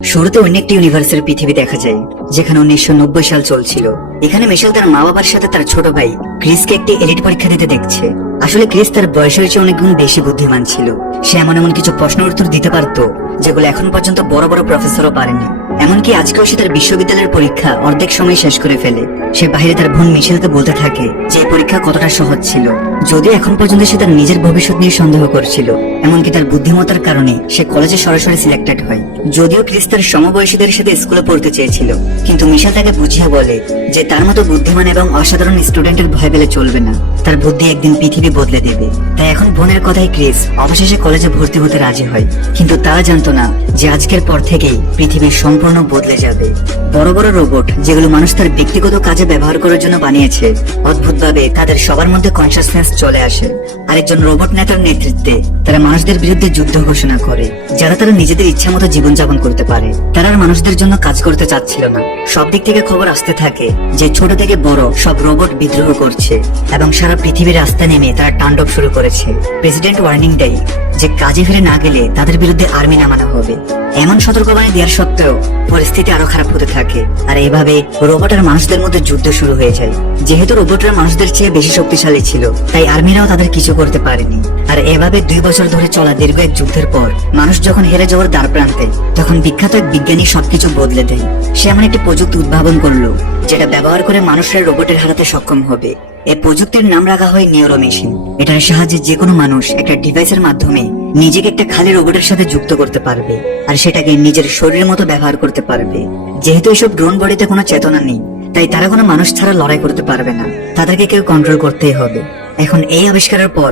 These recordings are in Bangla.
শুরুতে অন্য একটি ইউনিভার্সের পৃথিবী দেখা যায়, যেখানে 1990 সাল চলছিল। এখানে মিশেল তার মা বাবার সাথে তার ছোট ভাই ক্রিসকে একটি এলিট পরীক্ষা দিতে দেখছে। আসলে ক্রিস তার বয়সের চেয়ে অনেক গুণ বেশি বুদ্ধিমান ছিল। সে এমন এমন কিছু প্রশ্নের উত্তর দিতে পারত যেগুলো এখন পর্যন্ত বড় বড় প্রফেসরও পারেনি। এমনকি আজকেও সে তার বিশ্ববিদ্যালয়ের পরীক্ষা অর্ধেক সময় শেষ করে ফেলে। সে বাইরে তার বোন মিশেলকে বলতে থাকে যে পরীক্ষা কতটা সহজ ছিল, যদিও এখন পর্যন্ত সে তার নিজের ভবিষ্যৎ নিয়ে সন্দেহ করছিল। এমনকি তার বুদ্ধিমত্তার কারণে সে কলেজে সরাসরি সিলেক্টেড হয়। যদিও ক্রিস তার সমবয়সীদের সাথে স্কুলে পড়তে চেয়েছিল, কিন্তু মিশেল তাকে বুঝিয়ে বলে যে তার মতো বুদ্ধিমান এবং অসাধারণ স্টুডেন্টের ভয় পেলে চলবে না, তার বুদ্ধি একদিন পৃথিবী বদলে দেবে। তাই এখন বোনের কথায় ক্রিস অবশেষে কলেজে ভর্তি হতে রাজি হয়। কিন্তু তারা জানতো না যে আজকের পর থেকেই পৃথিবী সম্পূর্ণ বদলে যাবে। বড় বড় রোবট যেগুলো মানুষ তার ব্যক্তিগত কাজে ব্যবহার করার জন্য বানিয়েছে, অদ্ভুতভাবে তাদের সবার মধ্যে কনসাসনেস চলে আসে। আরেকজন রোবট নেতার নেতৃত্বে তারা মানুষদের বিরুদ্ধে যুদ্ধ ঘোষণা করে, যারা তারা নিজেদের ইচ্ছা মতো জীবনযাপন করতে পারে। তারা আর মানুষদের জন্য কাজ করতে চাচ্ছিল না। সব দিক থেকে খবর আসতে থাকে যে ছোট থেকে বড় সব রোবট বিদ্রোহ করছে এবং সারা পৃথিবীর রাস্তা নেমে তারা তাণ্ডব শুরু করেছে। প্রেসিডেন্ট ওয়ার্নিং দেয় যে কাজে ফিরে না গেলে তাদের বিরুদ্ধে আর্মি নামানো হবে। এমন সতর্কবাণী দেওয়ার সত্ত্বেও পরিস্থিতি আরো খারাপ হতে থাকে, আর এভাবে রোবট আর মানুষদের মধ্যে যুদ্ধ শুরু হয়ে যায়। যেহেতু রোবটরা মানুষদের চেয়ে বেশি শক্তিশালী ছিল, তাই আর্মিরাও তাদের কিছু করতে পারেনি। আর এভাবে 2 বছর ধরে চলা দীর্ঘ এক যুদ্ধের পর মানুষ যখন হেরে যাওয়ার দ্বার প্রান্তে, তখন বিখ্যাত এক বিজ্ঞানী সবকিছু বদলে দেয়। সে এমন একটি প্রযুক্তি উদ্ভাবন করলো যেটা ব্যবহার করে মানুষের রোবটের হারাতে সক্ষম হবে। এই প্রযুক্তির নাম রাখা হয় নিউরো মেশিন। এটার সাহায্যে যে কোনো মানুষ একটা ডিভাইসের মাধ্যমে নিজেকে একটা খালি রোবটের সাথে যুক্ত করতে পারবে, আর সেটাকে নিজের শরীরের মতো ব্যবহার করতে পারবে। যেহেতু এসব ড্রোন বডিতে কোনো চেতনা নেই, তাই তারা কোনো মানুষ ছাড়া লড়াই করতে পারবে না। তাদেরকে কেউ কন্ট্রোল করতেই হবে। এখন এই আবিষ্কারের পর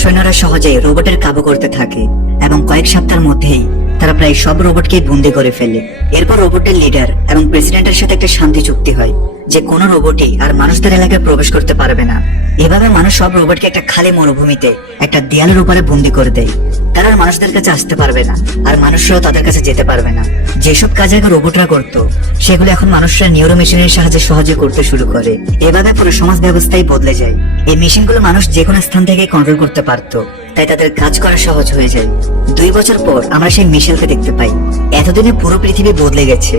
সৈন্যরা সহজেই রোবটের কাবু করতে থাকে এবং কয়েক সপ্তাহের মধ্যেই তারা প্রায় সব রোবটকে বন্দী করে ফেলে। এরপর রোবটের লিডার এবং প্রেসিডেন্টের সাথে একটা শান্তি চুক্তি হয় যে কোনো রোবটই আর মানুষদের এলাকায় প্রবেশ করতে পারবে না। এভাবে মানুষ সব রোবটকে একটা খালি মরুভূমিতে একটা দেয়ালের উপরে বন্দী করে দেয়। তারা আর মানুষদের কাছে আসতে পারবে না, আর মানুষরাও তাদের কাছে যেতে পারবে না। যেসব কাজ আগে রোবটরা করত, সেগুলো এখন মানুষরা নিউরো মেশিনের সাহায্যে সহজে করতে শুরু করে। এভাবে পুরো সমাজ ব্যবস্থাই বদলে যায়। এই মেশিনগুলো মানুষ যে কোনো স্থান থেকে কন্ট্রোল করতে পারত, তাই তাদের কাজ করা সহজ হয়ে যায়। 2 বছর পর আমরা সেই মিশেলকে দেখতে পাই। এতদিনে পুরো পৃথিবী বদলে গেছে।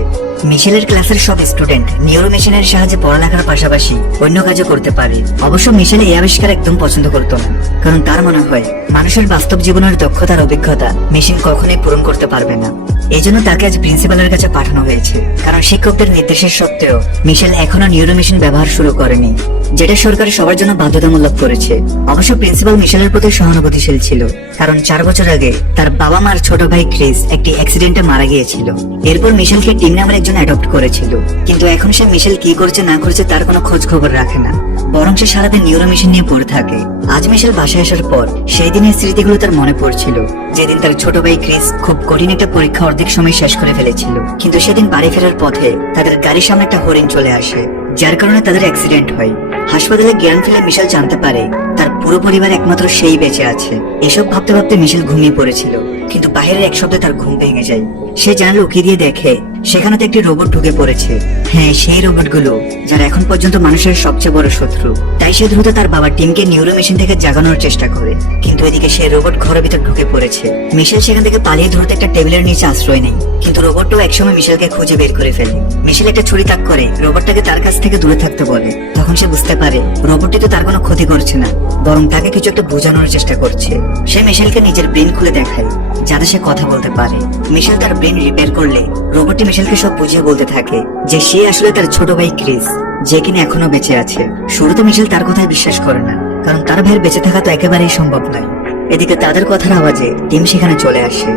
মিশেলের ক্লাসের সব স্টুডেন্ট নিউরো মেশিনের সাহায্যে পড়ালেখার পাশাপাশি অন্য কাজও করতে পারে। অবশ্য মিশেল এই আবিষ্কার একদম পছন্দ করতো না, কারণ তার মনে হয় মানুষের বাস্তব জীবনের দক্ষতার অভিজ্ঞতা মেশিন কখনোই পূরণ করতে পারবে না। এই জন্য তাকে আজ প্রিন্সিপালের কাছে পাঠানো হয়েছে, কারণ শিক্ষকদের নির্দেশের সত্ত্বেও মিশেল এখনো নিউরো মেশিন ব্যবহার শুরু করেনি, যেটা সরকার সবার জন্য বাধ্যতামূলক করেছে। অবশ্য প্রিন্সিপাল মিশেলের প্রতি সহানুভূতিশীল ছিল, কারণ 4 বছর আগে তার বাবা মার ছোট ভাই ক্রিস একটি অ্যাক্সিডেন্টে মারা গিয়েছিল। এরপর মিশেলকে টিম নামের একজন অ্যাডপ্ট করেছিল, কিন্তু এখন সে মিশেল কি করছে না করছে তার কোনো খোঁজ খবর রাখে না, বরং সে সারাদিন নিউরো মেশিন নিয়ে পড়ে থাকে। আজ মিশেল বাসায় আসার পর সেই দিনের স্মৃতিগুলো তার মনে পড়ছিল, যেদিন তার ছোট ভাই ক্রিস খুব কঠিন একটা পরীক্ষা অর্ধেক সময় শেষ করে ফেলেছিল। কিন্তু সেদিন বাড়ি ফেরার পথে তাদের গাড়ির সামনে একটা হরিণ চলে আসে, যার কারণে তাদের অ্যাক্সিডেন্ট হয়। হাসপাতালে জ্ঞান ফেলে মিশেল জানতে পারে তার পুরো পরিবার একমাত্র সেই বেঁচে আছে। এসব ভাবতে ভাবতে মিশেল ঘুমিয়ে পড়েছিল, কিন্তু বাইরের এক শব্দে তার ঘুম ভেঙে যায়। সে জানালা উকি দিয়ে দেখে সেখানে তো একটি রোবট ঢুকে পড়েছে। হ্যাঁ, সেই রোবটগুলো যারা এখন পর্যন্ত মানুষের সবচেয়ে বড় শত্রু। তাই সে দ্রুত তার বাবার টিমকে নিউরো মেশিন থেকে জাগানোর চেষ্টা করে, কিন্তু এদিকে সেই রোবট ঘরের ভিতর ঢুকে পড়েছে। মিশেল সেখান থেকে পালিয়ে দ্রুত একটা টেবিলের নিচে আশ্রয় নেয়, কিন্তু রোবটটাও একসময় মিশেলকে খুঁজে বের করে ফেলে। মিশেল একটা ছুরি তাক করে রোবটটাকে তার কাছ থেকে দূরে থাকতে বলে। তখন সে বুঝতে পারে রোবটটি তো তার কোনো ক্ষতি করছে না, বরং তাকে কিছু একটা বোঝানোর চেষ্টা করছে। সে মিশেলকে নিজের ব্রেন খুলে দেখায় যাতে সে কথা বলতে পারে। মিশেল তার ব্রেন রিপেয়ার করলে রোবটটি মিশেলকে সব বুঝিয়ে বলতে থাকে যে সে আসলে তার ছোট ভাই ক্রিস, যে কিনা এখনো বেঁচে আছে। শুরুতে মিশেল তার কথায় বিশ্বাস করে না, কারণ তার ভাইয়ের বেঁচে থাকা তো একেবারেই সম্ভব নয়। এদিকে তাদের কথার আওয়াজে টিম সেখানে চলে আসে,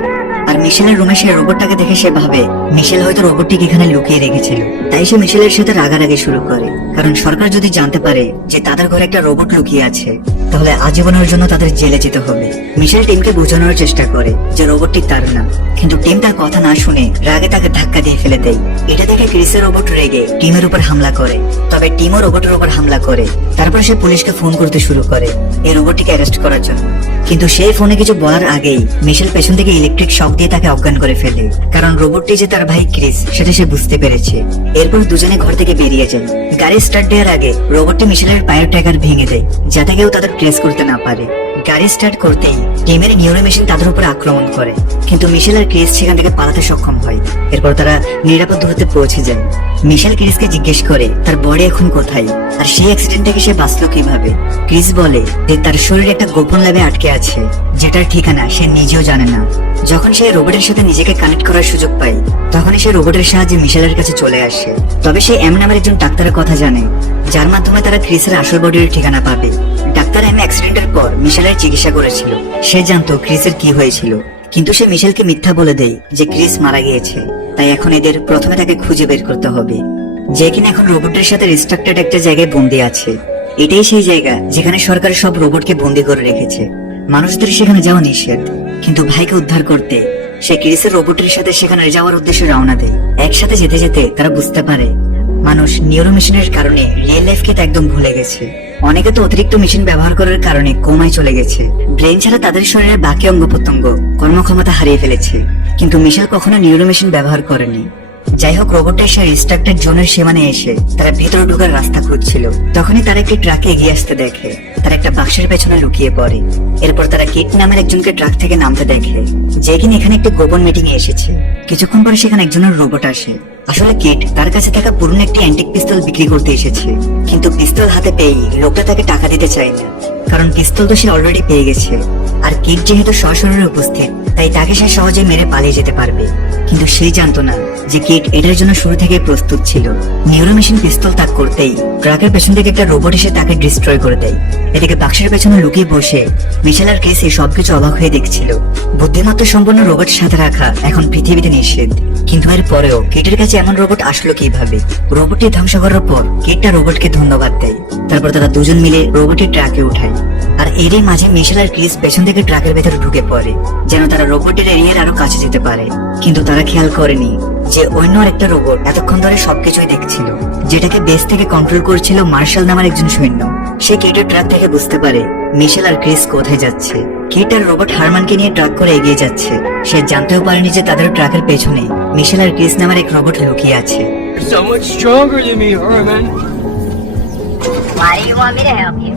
আর মিশেলের রুমে সে রোবটটাকে দেখে সে ভাবে মিশেল হয়তো রোবটটিকে এখানে লুকিয়ে রেখেছিল। তাই সে মিশেলের সাথে রাগারাগি শুরু করে, কারণ সরকার যদি জানতে পারে যে তাদের ঘরে একটা রোবট লুকিয়ে আছে, তাহলে আজীবনের জন্য তাদের জেলে যেতে হবে। মিশেল টিমকে বোঝানোর চেষ্টা করে যে রোবটটি তার না, কিন্তু টিম তার কথা না শুনে রাগে তাকে ধাক্কা দিয়ে ফেলে দেয়। এটা দেখে ক্রিসের রোবট রেগে টিমের উপর হামলা করে, তবে টিমও রোবটের উপর হামলা করে। তারপর সে পুলিশকে ফোন করতে শুরু করে এই রোবটটিকে অ্যারেস্ট করার জন্য, কিন্তু সেই ফোনে কিছু বলার আগেই মিশেল পেছন থেকে ইলেকট্রিক শক দিয়ে তাকে অজ্ঞান করে ফেলে, কারণ রোবটটি যে তার ভাই ক্রিস সেটা সে বুঝতে পেরেছে। এরপর দুজনে ঘর থেকে বেরিয়ে যায়। গাড়ি স্টার্ট দেওয়ার আগে রোবটটি মিশেলের পায়ের ট্র্যাকার ভেঙে দেয়, যাতে কেউ তাদের ট্রেস করতে না পারে। গাড়ি স্টার্ট করতেই টিমের নিউরো মেশিন তাদের উপর আক্রমণ করে, কিন্তু মিশেল আর ক্রিস সেখান থেকে পালাতে সক্ষম হয়। এরপর তারা নিরাপদ দূরত্বে পৌঁছে যায়। মিশেল ক্রিসকে জিজ্ঞেস করে তার বডি এখন কোথায় আর সেই অ্যাক্সিডেন্ট থেকে সে বাঁচলো কিভাবে। ক্রিস বলে যে তার শরীরে একটা গোপন ল্যাবে আটকে আছে, যেটার ঠিকানা সে নিজেও জানে না। যখন সে রোবটের সাথে নিজেকে কানেক্ট করার সুযোগ পায়, তখনই সে রোবটের সাহায্যে মিশেলের কাছে চলে আসে। তবে সে এম নামের একজন ডাক্তারের কথা জানে, যার মাধ্যমে তারা ক্রিসের আসল বডির ঠিকানা পাবে। ডাক্তার এম অ্যাক্সিডেন্টের পর মিশেলের চিকিৎসা করেছিল। সে জানতো ক্রিসের কি হয়েছিল, কিন্তু সে মিশেলকে মিথ্যা বলে দেয় যে ক্রিস মারা গিয়েছে। তাই এখন এদের প্রথমে তাকে খুঁজে বের করতে হবে, যে কিনা এখন রোবটের সাথে রিস্ট্রাক্টেড একটা জায়গায় বন্দি আছে। এটাই সেই জায়গা যেখানে সরকার সব রোবটকে বন্দি করে রেখেছে। মানুষদের সেখানে যাওয়া নিষেধ, কিন্তু ভাইকে উদ্ধার করতে সে ক্রিসের রোবটের সাথে সেখানে যাওয়ার উদ্দেশ্যে রওনা দেয়। একসাথে যেতে যেতে তারা বুঝতে পারে মানুষ নিউরো মেশিনের কারণে রিয়েল লাইফকে তো একদম ভুলে গেছে। অনেকে তো অতিরিক্ত মেশিন ব্যবহার করার কারণে কোমায় চলে গেছে। ব্রেন ছাড়া তাদের শরীরের বাকি অঙ্গ প্রত্যঙ্গ কর্মক্ষমতা হারিয়ে ফেলেছে, কিন্তু মিশেল কখনো নিউরো মেশিন ব্যবহার করেনি। যাই হোক, রোবটের সে রিস্ট্রাক্টেড জোনের সীমানে এসে তারা ভিতরে ঢোকার রাস্তা খুঁজছিল। তখনই তারা একটি ট্রাকে এগিয়ে আসতে দেখে, তারা একটা বাক্সের পেছনে লুকিয়ে পড়ে। এরপর তারা কিট নামের একজনকে ট্রাক থেকে নামতে দেখে, যে কিনা এখানে একটি গোপন মিটিং এ এসেছে। কিছুক্ষণ পরে সেখানে একজনের রোবট আসে। আসলে কিট তার কাছে থাকা পুরনো একটি অ্যান্টিক পিস্তল বিক্রি করতে এসেছে, কিন্তু পিস্তল হাতে পেয়েই লোকটা তাকে টাকা দিতে চায় না, কারণ পিস্তল তো সে অলরেডি পেয়ে গেছে। আর কিট যেহেতু সশরীরে উপস্থিত, তাই তাকে সে সহজে মেরে পালিয়ে যেতে পারবে। কিন্তু সে জানতো না যে কিট এটার জন্য শুরু থেকে প্রস্তুত ছিল। নিউরো মেশিন পিস্তল তাক করতেই ট্রাকের পেছন থেকে একটা রোবট এসে তাকে ডিস্ট্রয় করে দেয়। এদিকে বাক্সের পেছনে লুকিয়ে বসে মিশেল আর ক্রিস এই সবকিছু অবাক হয়ে দেখছিল। বুদ্ধিমত্তা সম্পন্ন রোবট সাথে রাখা এখন পৃথিবীতে নিষেধ, কিন্তু এর পরেও কিটের কাছে এমন রোবট আসলো কিভাবে? রোবটটি ধ্বংস করার পর কিটটা রোবটকে ধন্যবাদ দেয়। তারপর তারা দুজন মিলে রোবটটি ট্রাকে উঠায়। আর এরই মাঝে মিশেল আর ক্রিস পেছন থেকে ট্রাকের ভেতরে ঢুকে পড়ে, যেন তারা রোবটের এরিয়ার আরো কাছে যেতে পারে। কিন্তু তারা খেয়াল করেনি যে অন্য একটা রোবট এতক্ষণ ধরে সবকিছুই দেখছিল, যেটাকে বেস থেকে কন্ট্রোল করছিল মার্শাল নামের একজন সৈন্য। সে কিটের ট্রাক থেকে বুঝতে পারে মিশেল আর ক্রিস কোথায় যাচ্ছে। কিট আর রোবট হারমানকে নিয়ে ট্রাক করে এগিয়ে যাচ্ছে। সে জানতেও পারেনি যে তাদের ট্রাকের পেছনে মিশেল আর ক্রিস নামের এক রোবট লুকিয়ে আছে। So much stronger than me, Herman. Why do you want me to help you?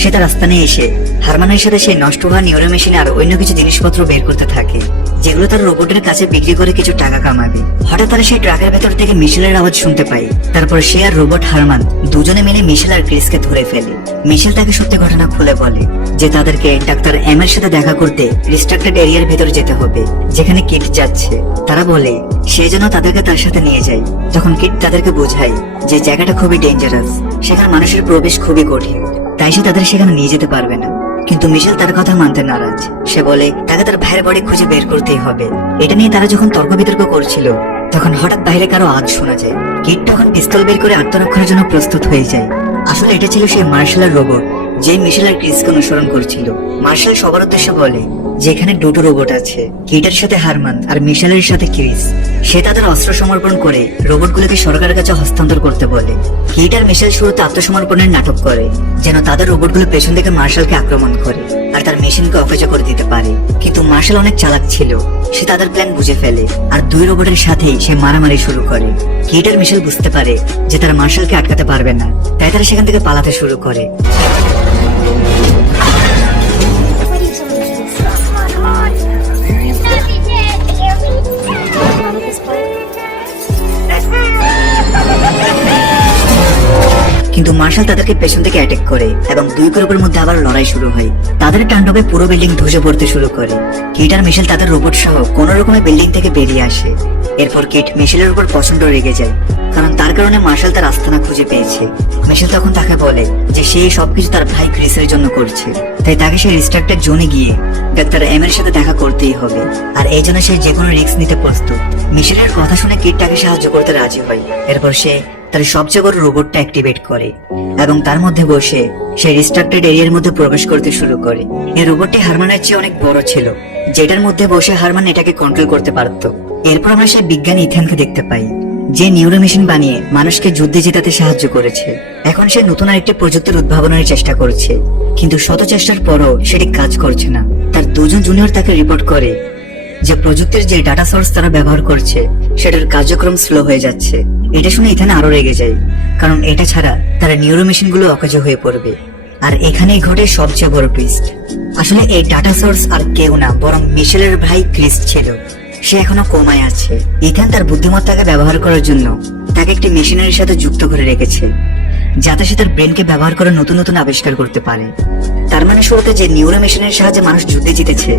সে তার আস্তানে এসে হারমানের সাথে সেই নষ্ট হওয়া নিউরো মেশিনে আর অন্য কিছু জিনিসপত্র বের করতে থাকে, যেগুলো তার রোবটের কাছে বিক্রি করে কিছু টাকা কামাবে। হঠাৎ তারা সেই ট্রাকের ভেতর থেকে মিশেলের আওয়াজ শুনতে পায়। তারপর সে আর রোবট হারমান দুজনে মিলে মিশেল আর ক্রিসকে ধরে ফেলে। মিশেল তাকে সত্যি ঘটনা খুলে বলে যে তাদেরকে ডাক্তার এম এর সাথে দেখা করতে রিস্ট্রাক্টেড এরিয়ার ভেতরে যেতে হবে, যেখানে কিট যাচ্ছে। তারা বলে সে যেন তাদেরকে তার সাথে নিয়ে যায়। তখন কিট তাদেরকে বোঝায় যে জায়গাটা খুবই ডেঞ্জারাস, সেখানে মানুষের প্রবেশ খুবই কঠিন, তাই সে তাদের সেখানে নিয়ে যেতে পারবে না। কিন্তু মিশেল তার কথা মানতে নারাজ। সে বলে তাকে তার ভাইয়ের বডি খুঁজে বের করতেই হবে। এটা নিয়ে তারা যখন তর্ক বিতর্ক করছিল, তখন হঠাৎ বাইরে কারো আওয়াজ শোনা যায়। কিট তখন পিস্তল বের করে আত্মরক্ষার জন্য প্রস্তুত হয়ে যায়। আসলে এটা ছিল সেই মার্শালের রোবট, যে মিশেল আর ক্রিসকে অনুসরণ করছিল। মার্শাল সবার উদ্দেশ্যে বলে যে এখানে দুটো রোবট আছে, কিটের সাথে হারমান আর মিশেলের সাথে ক্রিস। সে তাদের অস্ত্র সমর্পণ করে রোবটগুলোকে সরকারের কাছে হস্তান্তর করতে বলে। কিট আর মিশেল শুরুতে আত্মসমর্পণের নাটক করে, যেন তাদের রোবটগুলো পেছন থেকে মার্শালকে আক্রমণ করে আর তার মেশিনকে অকেজ করে দিতে পারে। কিন্তু মার্শাল অনেক চালাক ছিল, সে তাদের প্ল্যান বুঝে ফেলে আর দুই রোবটের সাথেই সে মারামারি শুরু করে। কিট আর মিশেল বুঝতে পারে যে তারা মার্শালকে আটকাতে পারবে না, তাই তারা সেখান থেকে পালাতে শুরু করে। কিন্তু মার্শাল তাদেরকে পেছন থেকে অ্যাটাক করে এবং দুই গ্রুপের মধ্যে আবার লড়াই শুরু হয়। তাদের তাণ্ডবে পুরো বিল্ডিং ধসে পড়তে শুরু করে। কিট আর মিশেল তাদের রোবট সহ কোন রকমের বিল্ডিং থেকে বেরিয়ে আসে। এরপর কিট মিশেলের উপর প্রচন্ড রেগে যায়, কারণ তার কারণে মার্শাল তার আস্তানা খুঁজে পেয়েছে। মিশেল তখন তাকে বলে যে সে সবকিছু তার ভাই ক্রিসের জন্য করছে, তাই তাকে সে রিস্ট্রাক্টেড জোনে গিয়ে ডাক্তার এম এর সাথে দেখা করতেই হবে, আর এই জন্য সে যে কোনো রিস্ক নিতে প্রস্তুত। মিশেলের কথা শুনে কিট তাকে সাহায্য করতে রাজি হয়। এরপর সে তার সবচেয়ে বড় রোবটটা অ্যাক্টিভেট করে এবং তার মধ্যে বসে সে রিস্ট্রাক্টেড এরিয়ার মধ্যে প্রবেশ করতে শুরু করে। এই রোবটটি হারমানের চেয়ে অনেক বড় ছিল, যেটার মধ্যে বসে হারমান এটাকে কন্ট্রোল করতে পারত। এরপর আমরা সেই বিজ্ঞানী ইথানকে দেখতে পাই, যে নিউরো মেশিন বানিয়ে মানুষকে যুদ্ধে জেতাতে সাহায্য করেছে। এখন সে নতুন আরেকটি প্রযুক্তির উদ্ভাবনের চেষ্টা করছে, কিন্তু শত চেষ্টার পরও সেটি কাজ করছে না। তার দুজন জুনিয়র তাকে রিপোর্ট করে যে প্রযুক্তির যে ডাটা সোর্স তারা ব্যবহার করছে সেটার কার্যক্রম স্লো হয়ে যাচ্ছে। এটা শুনে ইথান আরো রেগে যায়, কারণ এটা ছাড়া তারা নিউরো মেশিন গুলো অকেজো হয়ে পড়বে। আর এখানেই ঘটে সবচেয়ে বড় টুইস্ট। আসলে এই ডাটা সোর্স আর কেউ না, বরং মিশেলের ভাই ক্রিস ছিল। সে এখনো কোমায় আছে। ইথান তার বুদ্ধিমত্তাকে ব্যবহার করার জন্য তাকে একটি মেশিনারির সাথে যুক্ত করে রেখেছে, যাতে সে তার ব্রেনকে ব্যবহার করে নতুন নতুন আবিষ্কার করতে পারে। তার মানে শুরুতে যে নিউরো মেশিনের সাহায্যে মানুষ যুদ্ধে জিতেছে,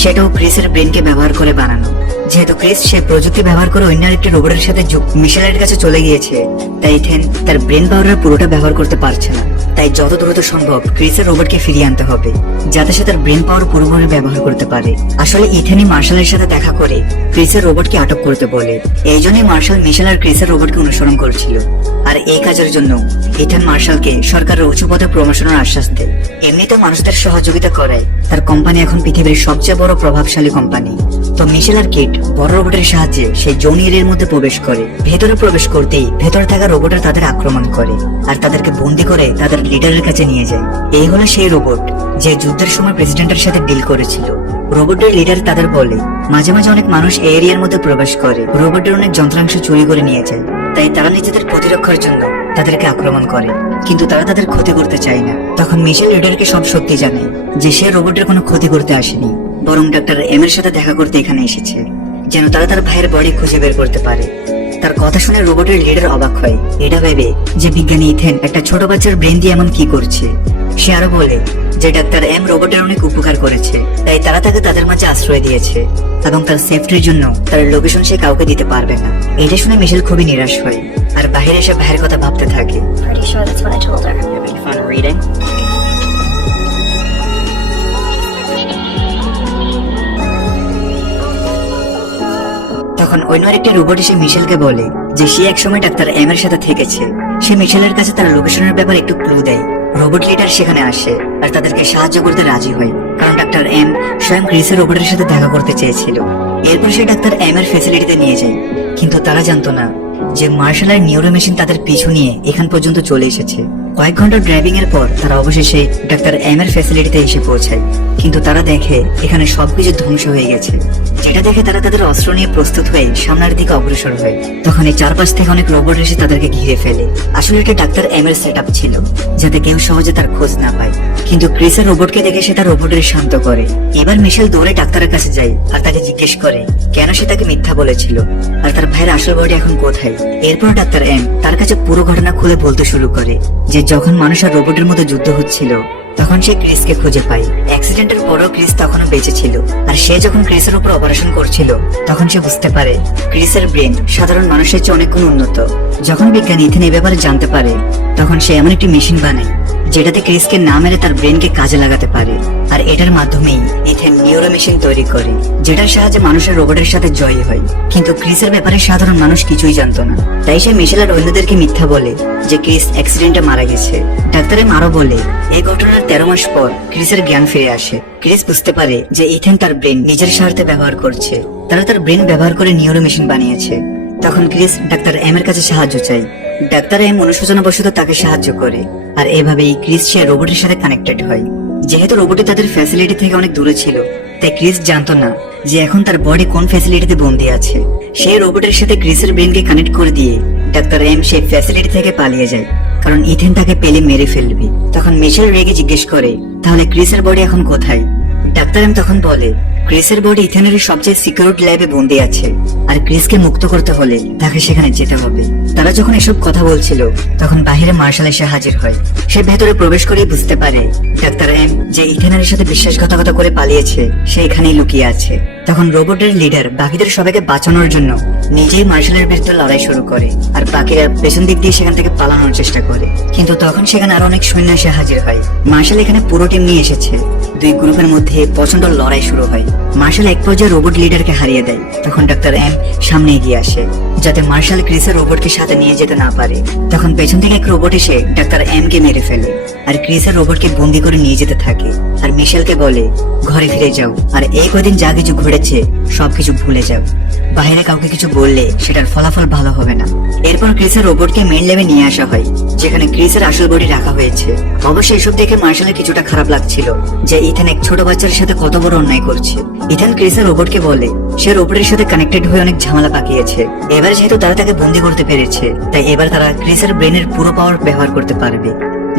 সেটাও ক্রিসের ব্রেনকে ব্যবহার করে বানানো। যেহেতু ক্রিস সে প্রযুক্তি ব্যবহার করে অন্য একটি রোবটের সাথে মিশেলের কাছে চলে গিয়েছে, তাই ইথেন তার ব্রেন পাওয়ারের পুরোটা ব্যবহার করতে পারছে না। তাই যত দ্রুত সম্ভব ক্রিসের রোবটকে ফিরিয়ে আনতে হবে, যাতে সে তার ব্রেন পাওয়ার পুরোপুরি ব্যবহার করতে পারে। আসলে ইথেনই মার্শালের সাথে দেখা করে ক্রিসের রোবটকে আটক করতে বলে। এই জন্যই মার্শাল মিশেল আর ক্রিসের রোবটকে অনুসরণ করছিল। আর এই কাজের জন্য ইথেন মার্শালকে সরকারের উঁচু পদে প্রমোশনের আশ্বাস দেয়। এমনিতে মানুষদের সহযোগিতা করায় তার কোম্পানি এখন পৃথিবীর সবচেয়ে বড় প্রভাবশালী কোম্পানি। তো মিশেল আর কিট বড় রোবটের সাহায্যে সেই জোনি এরিয়ার মধ্যে প্রবেশ করে। ভেতরে প্রবেশ করতেই ভেতরে থাকা রোবটরা তাদের আক্রমণ করে আর তাদেরকে বন্দী করে তাদের লিডারের কাছে নিয়ে যায়। এই হলো সেই রোবট যে যুদ্ধের সময় প্রেসিডেন্টের সাথে ডিল করেছিল। রোবটের লিডার তাদের বলে, মাঝে মাঝে অনেক মানুষ এই এরিয়ার মধ্যে প্রবেশ করে, রোবটের অনেক যন্ত্রাংশ চুরি করে নিয়ে যায়। তাই তারা নিজেদের প্রতিরক্ষার জন্য তাদেরকে আক্রমণ করে, কিন্তু তারা তাদের ক্ষতি করতে চায় না। তখন মিশেল লিডারকে সব সত্যি জানায় যে সে রোবটের কোনো ক্ষতি করতে আসেনি, বরং ডাক্তার এম এর সাথে দেখা করতে এখানে এসেছে, যেন তারা তার ভাইয়ের বডি খুঁজে বের করতে পারে। তার কথা শুনে রোবটের লিডার অবাক হয়, এটা ভেবে যে বিজ্ঞানী ইথেন একটা ছোট বাচ্চার ব্রেন দিয়ে এমন কি করছে। সে আরো বলে যে ডাক্তার এম রোবটের অনেক উপকার করেছে, তাই তারা তাকে তাদের মাঝে আশ্রয় দিয়েছে এবং তার সেফটির জন্য তার লোকেশন সে কাউকে দিতে পারবে না। এটা শুনে মিশেল খুবই নিরাশ হয় আর বাইরে এসে ভাইয়ের কথা ভাবতে থাকে। Pretty sure that's what I told her. Having fun reading? তখন অন্য আরেকটি রোবট এসে মিশেলকে বলে যে সে একসময় ডাক্তার এম এর সাথে থেকেছে। সে মিশেলের কাছে তার লোকেশনের ব্যাপারে একটু ক্লু দেয়। রোবট লিডার সেখানে আসে আর তাদেরকে সাহায্য করতে রাজি হয়, কারণ ডাক্তার এম স্বয়ং ক্রিসের রোবটের সাথে দেখা করতে চেয়েছিল। এরপর সে ডাক্তার এম এর ফ্যাসিলিটিতে নিয়ে যায়, কিন্তু তারা জানতো না যে মার্শাল আর নিউরো মেশিন তাদের পিছু নিয়ে এখান পর্যন্ত চলে এসেছে। কয়েক ঘন্টা ড্রাইভিং এর পর তারা অবশেষে ডাক্তার এম এর ফ্যাসিলিটিতে এসে পৌঁছায়, কিন্তু তারা দেখে এখানে সবকিছু ধ্বংস হয়ে গেছে। যেটা দেখে তারা তাদের অস্ত্র নিয়ে প্রস্তুত হয়ে সামনের দিকে অগ্রসর হয়। তখন এই চারপাশ থেকে অনেক রোবট এসে তাদেরকে ঘিরে ফেলে। আসলে এটা ডাক্তার এম এর সেটআপ ছিল, যাতে কেউ সহজে তার খোঁজ না পায়। কিন্তু ক্রিসের রোবটকে দেখে সে তার রোবটের শান্ত করে। এবার মিশেল দৌড়ে ডাক্তারের কাছে যায় আর তাকে জিজ্ঞেস করে কেন সে তাকে মিথ্যা বলেছিল আর তার ভাইয়ের আসল বডি এখন কোথায়। এরপর ডাক্তার এম তার কাছে পুরো ঘটনা খুলে বলতে শুরু করে যে যখন মানুষ আর রোবটের মধ্যে যুদ্ধ হচ্ছিল, তখন সে ক্রিসকে খুঁজে পায়। অ্যাক্সিডেন্টের পরও ক্রিস তখনও বেঁচে ছিল, আর সে যখন ক্রিসের উপর অপারেশন করছিল তখন সে বুঝতে পারে ক্রিসের ব্রেন সাধারণ মানুষের চেয়ে অনেক গুণ উন্নত। যখন বিজ্ঞানী ইথেন এই ব্যাপারে জানতে পারে, তখন সে এমন একটি মেশিন বানায় যেটাতে ক্রিসকে না মেরে তার ব্রেনকে কাজে লাগাতে পারে। আর এটার মাধ্যমেই ইথেন নিউরো মেশিন তৈরি করে, যেটার সাহায্যে মানুষের রোবটের সাথে জয়ী হয়। কিন্তু ক্রিসের ব্যাপারে সাধারণ মানুষ কিছুই জানতো না, তাই সে মিশেল আর অন্যদেরকে মিথ্যা বলে যে ক্রিস অ্যাক্সিডেন্টে মারা গেছে। ডাক্তারে আরো বলে এই ঘটনার 13 মাস পর ক্রিসের জ্ঞান ফিরে আসে। ক্রিস বুঝতে পারে যে ইথেন তার ব্রেন নিজের স্বার্থে ব্যবহার করছে, তারা তার ব্রেন ব্যবহার করে নিউরো মেশিন বানিয়েছে। তখন ক্রিস ডাক্তার এম এর কাছে সাহায্য চায়। ডাক্তার এম অনুশোচনাবশত তাকে সাহায্য করে, আর এভাবেই ক্রিস সে রোবটের সাথে কানেক্টেড হয়। যেহেতু রোবটটি তাদের ফ্যাসিলিটি থেকে অনেক দূরে ছিল, তাই ক্রিস জানতো না যে এখন তার বডি কোন ফ্যাসিলিটিতে বন্দী আছে। সেই রোবটের সাথে ক্রিসের ব্রেনকে কানেক্ট করে দিয়ে ডাক্তার এম সেই ফ্যাসিলিটি থেকে পালিয়ে যায়, কারণ ইথেন তাকে পেলে মেরে ফেলবে। তখন মিশেল রেগে জিজ্ঞেস করে তাহলে ক্রিসের বডি এখন কোথায়। ডাক্তার এম তখন বলে ক্রিসের বডি ইথেনের সবচেয়ে সিকিউরড ল্যাবে বন্দী আছে, আর ক্রিসকে মুক্ত করতে হলে তাকে সেখানে যেতে হবে। তারা যখন এসব কথা বলছিল, তখন বাহিরে মার্শাল এসে হাজির হয়। সে ভেতরে প্রবেশ করেই বুঝতে পারে ডাক্তার এম যে ইথেনের সাথে বিশ্বাসঘাতকতা করে পালিয়েছে সে এখানেই লুকিয়ে আছে। তখন রোবটের লিডার বাকিদের সবাইকে বাঁচানোর জন্য নিজেই মার্শালের বিরুদ্ধে লড়াই শুরু করে, আর বাকিরা পেছন দিক দিয়ে সেখান থেকে পালানোর চেষ্টা করে। কিন্তু তখন সেখানে আরো অনেক সৈন্য এসে হাজির হয়। মার্শাল এখানে পুরো টিম নিয়ে এসেছে। দুই গ্রুপের মধ্যে প্রচন্ড লড়াই শুরু হয়। মার্শাল এক পর্যায়ে রোবট লিডারকে হারিয়ে দেয়। তখন ডাক্তার এম সামনে এগিয়ে আসে যাতে মার্শাল ক্রিসের রোবটকে সাথে নিয়ে যেতে না পারে। তখন পেছন থেকে এক রোবট এসে ডাক্তার এম কে মেরে ফেলে আর ক্রিসের রোবটকে বন্দি করে নিয়ে যেতে থাকে। আর মিশেলকে বলে ঘরে ফিরে যাও, আর এই কদিন যা কিছু ঘটেছে সবকিছু ভুলে যাও। বাইরে কাউকে কিছু বললে সেটার ফলাফল ভালো হবে না। এরপর ক্রিসের রোবটকে মেইন ল্যাবে নিয়ে আসা হয়, যেখানে ক্রিসের আসল বডি রাখা হয়েছে। অবশ্যই এসব দেখে মার্শালের কিছুটা খারাপ লাগছিল যে ইথেন এক ছোট বাচ্চার সাথে কত বড় অন্যায় করছে। ইথেন ক্রিসের রোবটকে বলে সে রোবটের সাথে কানেক্টেড হয়ে অনেক ঝামেলা পাকিয়েছে। এবার যেহেতু তারা তাকে বন্দি করতে পেরেছে, তাই এবার তারা ক্রিসের ব্রেনের পুরো পাওয়ার ব্যবহার করতে পারবে।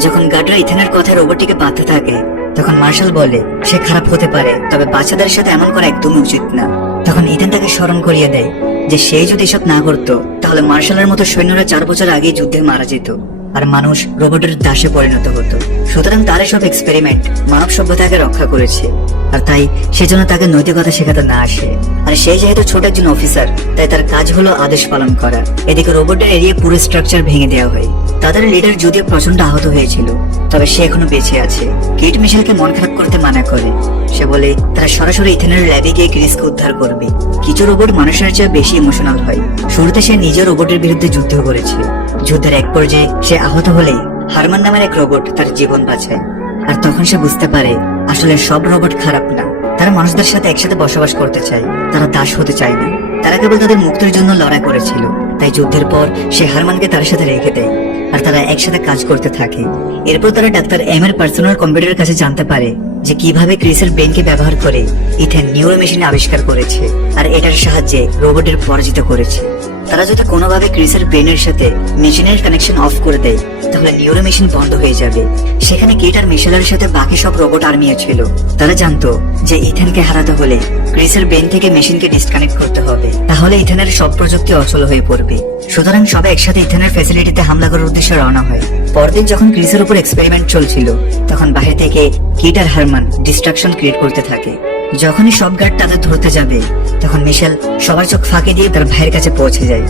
যখন গার্ডরা ইথেনের কথায় রোবটটিকে বাঁধতে থাকে, তখন মার্শাল বলে সে খারাপ হতে পারে, তবে বাচ্চাদের সাথে এমন করা একদমই উচিত না। তখন ইথেন তাকে স্মরণ করিয়ে দেয় যে সে যদি এসব না করতো তাহলে মার্শালের মতো সৈন্যরা 4 বছর আগেই যুদ্ধে মারা যেত আর মানুষ রোবটের দাসে পরিণত হতো। সুতরাং তার এসব এক্সপেরিমেন্ট মানব সভ্যতাকে রক্ষা করেছে, আর তাই সেজন্য তাকে নৈতিকতা শেখাতে না আসে। আর সে যেহেতু ছোট একজন অফিসার, তাই তার কাজ হলো আদেশ পালন করা। এদিকে রোবটের এরিয়া পুরো স্ট্রাকচার ভেঙে দেওয়া হয়। তাদের লিডার যদিও প্রচন্ড আহত হয়েছিল, তবে সে এখনো বেঁচে আছে। কিট মিশেলকে মন খারাপ করতে মানা করে। সে বলে তারা সরাসরি ইথেনের ল্যাবে গিয়ে ক্রিসকে উদ্ধার করবে। কিছু রোবট মানুষের চেয়ে বেশি ইমোশনাল হয়। শুরুতে সে নিজের রোবটের বিরুদ্ধে যুদ্ধ করেছে। যুদ্ধের এক পর্যায়ে সে আহত হলে হারমান নামের এক রোবট তার জীবন বাঁচায়। আর তখন সে বুঝতে পারে আসলে সব রোবট খারাপ না, তারা মানুষদের সাথে একসাথে বসবাস করতে চায়, তারা দাস হতে চায় না। তারা কেবল তাদের মুক্তির জন্য লড়াই করেছিল। তাই যুদ্ধের পর সে হারমানকে তার সাথে রেখে দেয় আর তারা একসাথে কাজ করতে থাকে। এরপর তারা ডাক্তার এম এর পার্সোনাল কম্পিউটারের কাছে জানতে পারে যে কিভাবে ক্রিসের ব্রেনকে ব্যবহার করে ইথেন নিউরো মেশিন আবিষ্কার করেছে আর এটার সাহায্যে রোবটের পরাজিত করেছে। তারা যদি কোনোভাবে ক্রিসের ব্রেনের সাথে মেশিনের কানেকশন অফ করে দেয় তাহলে নিউরো মেশিন বন্ধ হয়ে যাবে। সেখানে কিট আর মিশেলের সাথে বাকি সব রোবট আর্মিও ছিল। তারা জানতো যে ইথেনকে হারাতে হলে ক্রিসের ব্রেন থেকে মেশিনকে ডিসকানেক্ট করতে হবে, তাহলে ইথেনের সব প্রযুক্তি অচল হয়ে পড়বে। সুতরাং সবাই একসাথে ইথেনের ফ্যাসিলিটিতে হামলা করার উদ্দেশ্যে রওনা হয়। পরদিন যখন ক্রিসের উপর এক্সপেরিমেন্ট চলছিল, তখন বাইরে থেকে কিট আর হারমান ডিস্ট্রাকশন ক্রিয়েট করতে থাকে। যখনই সব গার্ড তাদের ধরতে যাবে, তখন মিশেল সবার চোখ ফাঁকি দিয়ে তার ভাইয়ের কাছে পৌঁছে যায়।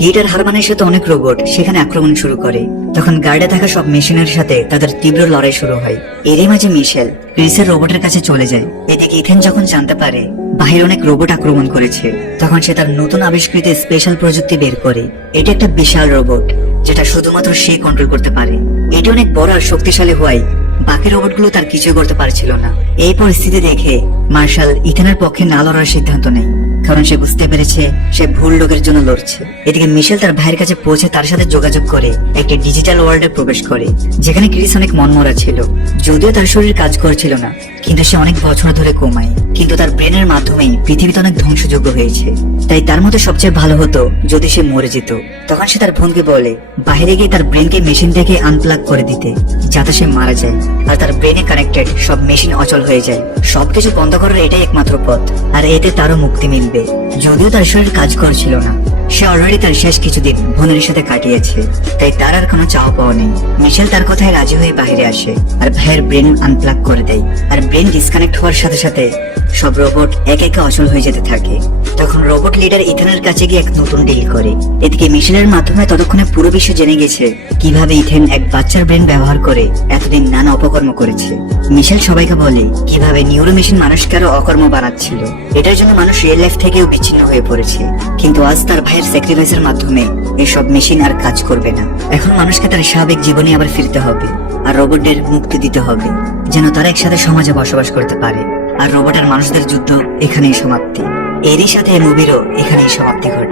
কিট আর হারমানের সাথে অনেক রোবট সেখানে আক্রমণ শুরু করে। তখন গার্ডে থাকা সব মেশিনের সাথে তাদের তীব্র লড়াই শুরু হয়। এরই মাঝে মিশেল ক্রিসের রোবটের কাছে চলে যায়। এদিকে ইথেন যখন জানতে পারে বাহির অনেক রোবট আক্রমণ করেছে, তখন সে তার নতুন আবিষ্কৃত স্পেশাল প্রযুক্তি বের করে। এটা একটা বিশাল রোবট যেটা শুধুমাত্র সে কন্ট্রোল করতে পারে। এটি অনেক বড় আর শক্তিশালী হওয়ায় বাকি রোবটগুলো তার কিছু করতে পারছিল না। এই পরিস্থিতি দেখে মার্শাল ইথেনের পক্ষে না লড়ার সিদ্ধান্ত নেয়, কারণ সে বুঝতে পেরেছে সে ভুল লোকের জন্য লড়ছে। এদিকে মিশেল তার ভাইয়ের কাছে পৌঁছে তার সাথে যোগাযোগ করে একটি ডিজিটাল ওয়ার্ল্ডে প্রবেশ করে, যেখানে ক্রিস অনেক মনমরা ছিল। যদিও তার শরীর কাজ করছিল না, কিন্তু সে অনেক বছর ধরে কমায়। কিন্তু তার ব্রেনের মাধ্যমেই পৃথিবীতে অনেক ধ্বংসযোগ্য হয়েছে। তাই তার মতো সবচেয়ে ভালো হতো যদি সে মরে যেত। তখন সে তার বোনকে বলে বাইরে গিয়ে তার ব্রেনকে মেশিন থেকে আনপ্লাগ করে দিতে, যাতে সে মারা যায় আর তার ব্রেনে কানেক্টেড সব মেশিন অচল হয়ে যায়। সবকিছু বন্ধ করার এটাই একমাত্র পথ, আর এতে তারও মুক্তি মিলবে। যদিও তার শরীর কাজ করছিল না, সে অলরেডি তার শেষ কিছুদিন বোনের সাথে কাটিয়েছে, তাই তার আর কোনো চাওয়া পাওয়া নেই। মিশেল তার কথায় রাজি হয়ে বাইরে আসে আর ভাইয়ের ব্রেন আনপ্লাগ করে দেয়। আর ব্রেন ডিসকানেক্ট হওয়ার সাথে সাথে সব রোবট এক একে অচল হয়ে যেতে থাকে। তখন রোবট লিডার ইথেনের কাছে গিয়ে এক নতুন ডিল করে। এদিকে মিশেলের মাধ্যমে ততক্ষণে পুরো বিশ্ব জেনে গেছে কিভাবে ইথেন এক বাচ্চার ব্রেন ব্যবহার করে এতদিন নানা অপকর্ম করেছে। মিশেল সবাইকে বলে কিভাবে নিউরো মেশিন মানুষকে আরো অকর্ম বানাচ্ছিল। এটার জন্য মানুষ রিয়েল লাইফ থেকেও বিচ্ছিন্ন হয়ে পড়েছে। কিন্তু আজ তার ভাইয়ের স্যাক্রিফাইসের মাধ্যমে এসব মেশিন আর কাজ করবে না। এখন মানুষকে তার স্বাভাবিক জীবনে আবার ফিরতে হবে আর রোবটদের মুক্তি দিতে হবে, যেন তারা একসাথে সমাজে বসবাস করতে পারে। আর রোবট আর মানুষদের যুদ্ধ এখানেই সমাপ্তি। এরই সাথে মুভিরও এখানেই সমাপ্তি ঘটে।